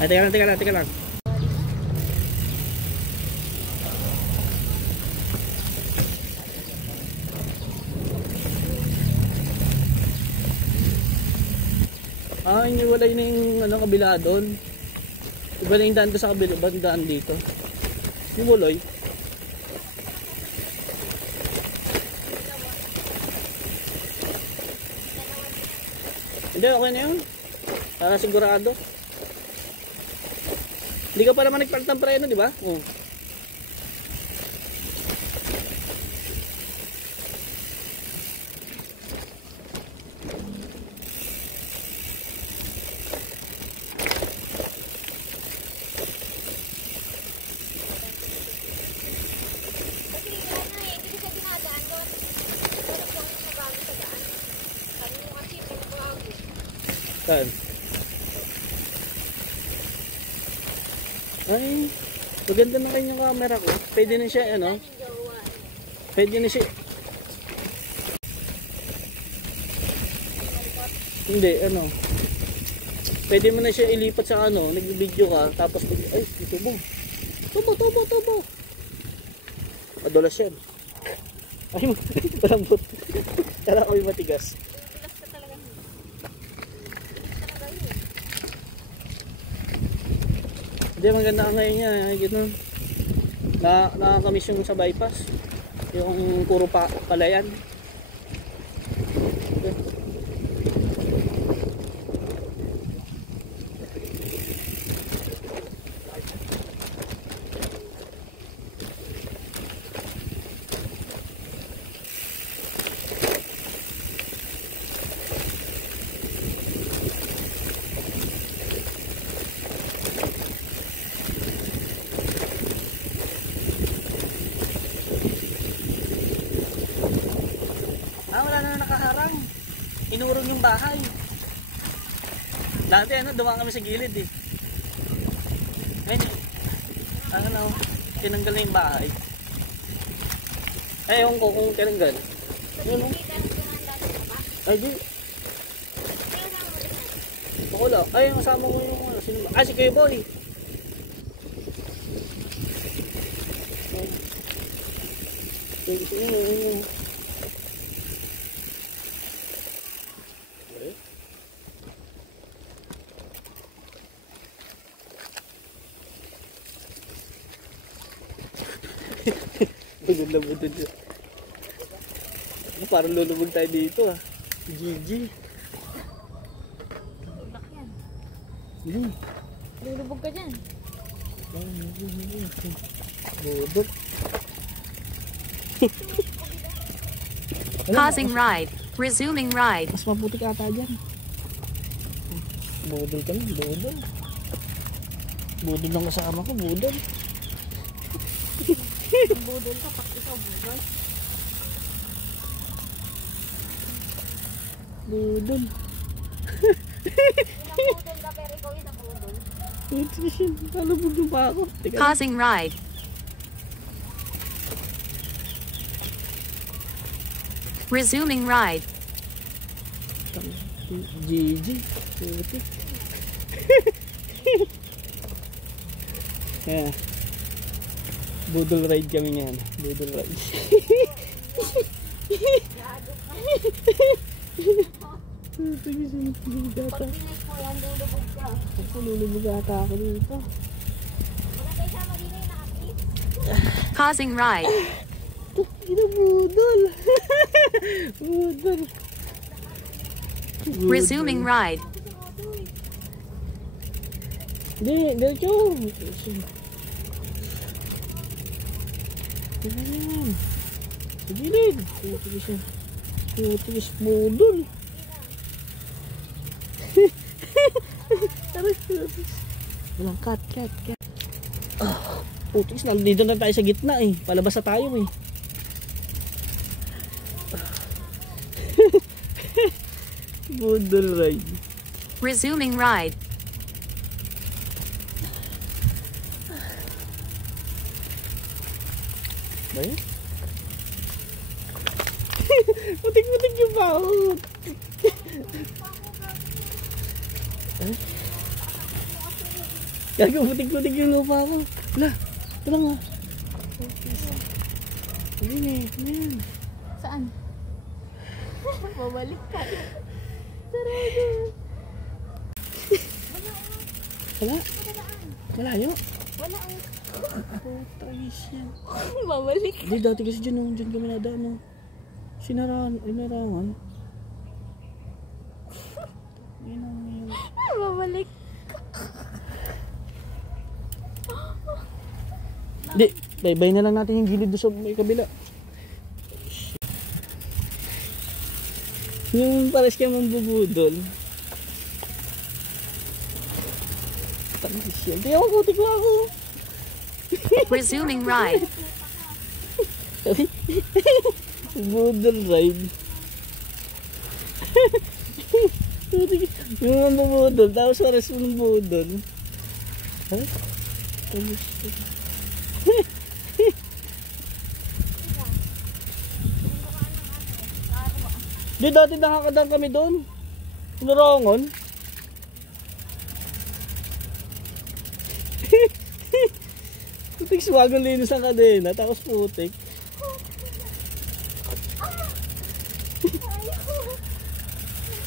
Ay, teka lang, teka lang. Ah, iniwalay na yung ano, kabila doon. Iba na yung daan doon sa kabila, bandaan dito. Iniwalay. Hindi, okay na yun. Para sigurado. Hindi ka pa naman nagpalit ng preno, di ba? Oo. Saan? Ay, maganda na kanyang camera ko. Pwede na siya, ano? Pwede na siya. Hindi, ano? Pwede mo na siya ilipat sa ano, nag-video ka, tapos, ay, tubo. Tubo. Adolas yan. Ay, malambot. Kala ko yung matigas. Hindi, maganda ka ngayon niya, gano'n. Nakakamiss yung sa bypass. Yung puro palayan. Wala na nakaharang. Inurong yung bahay. Dati ano, dumaan kami sa gilid eh. Ngayon, ano, tinanggal na yung bahay. Ay, ewan ko kung tinanggal. Yun o. Ay, di. Wala. Ay, yung kasama mo yung ano, sino ba? Ah, si Kuya Boy. Ayun. Budol siya. Parang lulubog tayo dito ah. GG. Lulubog ka dyan. Budol. Pausing ride. Resuming ride. Mas mabuti ka ata dyan. Budol ka na, budol. Budol lang kasama ko, budol. Budol ka, pag ikaw budol. Budol. Ilang budol ka, pero ikaw isang budol. Nalubog na pa ako. Pausing ride. Resuming ride. GG. Puti. Yeah. Budol ride kami ngayon. Budol ride. Pag pinis mo yan, lulubog ka. Lulubog ata ako dito. Wala tayo sama din na nakakit. Pausing ride. Ito budol. Budol. Resuming ride. Hindi, diretso. Ayan. Sa gilid. Putis yan. Putis budol. Taray, putis. Walang cut. Putis, nandito na tayo sa gitna eh. Palabas na tayo eh. Budol ride. Resuming ride. Ba yun? Putik-putik yung bakot. Gago, putik-putik yung lupa ko. Wala, ito lang ah. Ayun eh, ano yan? Saan? Babalik ka. Sarado. Wala, malayo. Wala ang... Putayis yan. Babalik. Hindi, dati kasi dyan kami nadaan, no. Inarangan. Yun ang yun. Babalik. Hindi, baybay na lang natin yung gilid doon sa may kabila. Yung pares kayo mambubudol. Tamis yan. Hindi ako, putik na ako. Resuming ride. Budol ride. Yung mambubudol, tapos pares mo ng budol. Ha? Tamis yan. Di dati nakakadaan kami doon. Narangon. Putik swagang linis ang kadena, tapos putik.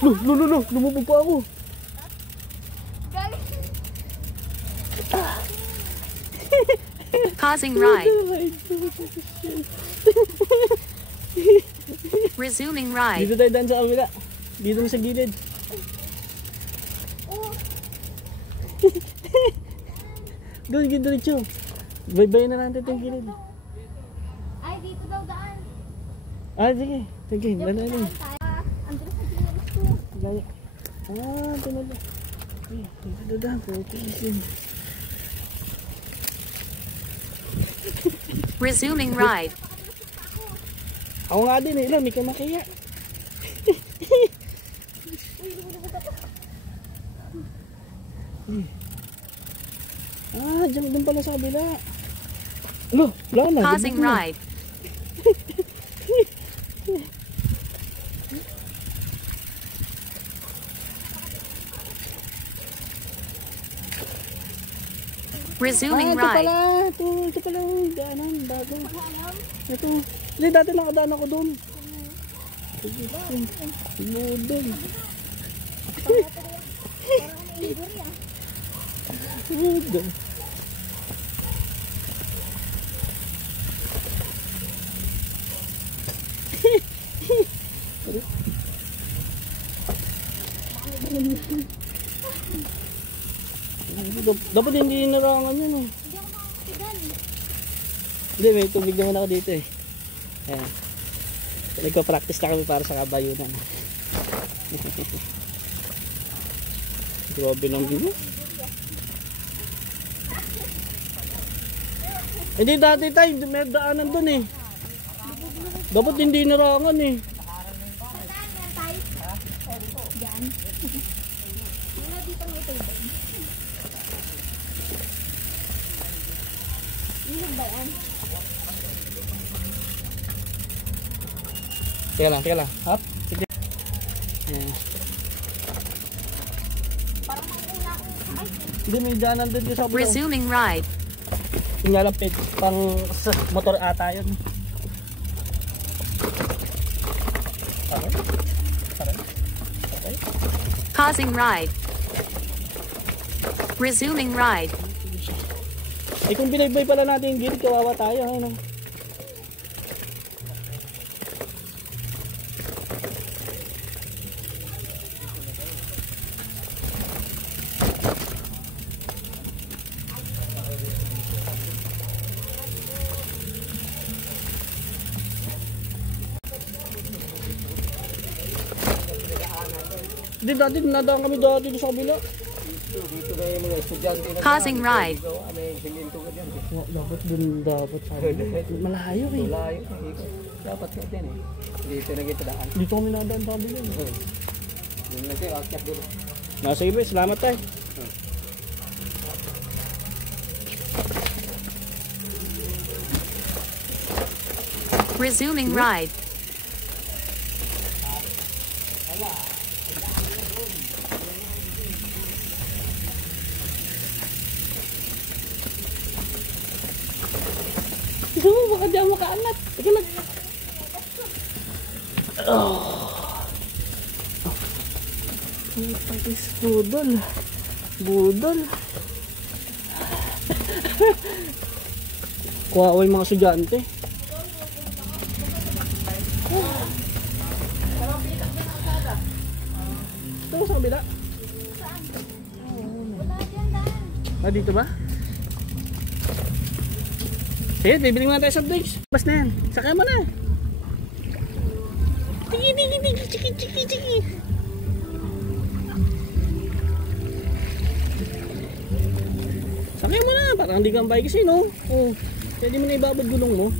Lumubog pa ako. Galing. Pausing ride. Resuming ride. Dito tayo daan sa kabila. Dito na sa gilid. Oh, Doon, diretso. Baybayin na natin itong gilid. ay, dito daw daan. Ah, sige. Sige, Diyan daan po na. daan tayo. Andres na pinaris ko. Gaya. Ah, tinala. Ay, dito daan. Putik. Resuming ride. Ako nga din eh. May kamakaya. Ah, dyan doon pala sa kabila. Ano? Wala na. Pausing dito na. ride. Resuming Ito ride. pala. Ito pala yung daanan. Bago. Ito. Hindi, dati nakadaan ako doon. Lumudol. Lumudol. Dapat hindi narangan yun eh. Hindi ako makakatigan. Hindi, may tubig naman ako dito eh. Ayan. Nagpa-practice na kami para sa kabayunan. Grabe lang dito. Hindi dati tayo, may daanan dun eh. Dapat hindi narangan eh. Saan yan tayo? Diyan. Wala dito may tubig. Ilog ba yan? Teka lang. Hop. Sige. Ayan. Parang manguna ko. Ay, Hindi, may daanan dun sa bulo. Resuming ride. Yung lalapit, pang sa motor ata yun. Okay. Pausing ride. Resuming ride. Ay kung binaybay pala natin yung gilid, kawawa tayo. Ano? Hindi, dati nadaan kami dati doon sa kabila. Dito na yung mga estudyante na Pausing ride. may siminto ka dyan. Dapat dun, dapat sabi. Malayo eh. Layo na ikot. Dapat ka dyan eh. Dito na kita daan. Dito kami nadaan sa kabila. Eh. Yun na siya, akyat dito. Sige ba, salamat tayo. Resuming ride. Baka di ako makaangat. Teka lang. Patis budol. Budol. Kuha ko yung mga estudyante. Ito sa kabila. Wala dyan, Dan. Ah, dito ba? Sige, bibili mo na tayo sa drinks. Bas na yan. Sakay mo na. Tiki, tiki, tiki, tiki, tiki, tiki. Sakay mo na. Parang hindi kang bike kasi, no? Oh, kaya di mo na ibabad gulong mo.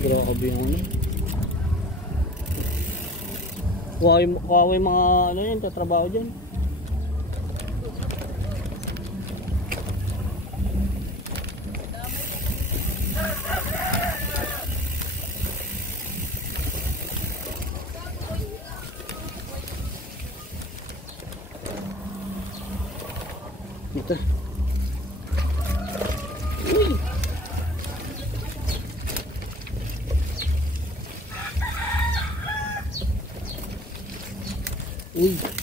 Grabe yung ano. Kuha yung mga ano yan, tatrabaho dyan. Ito. Uy. Uy.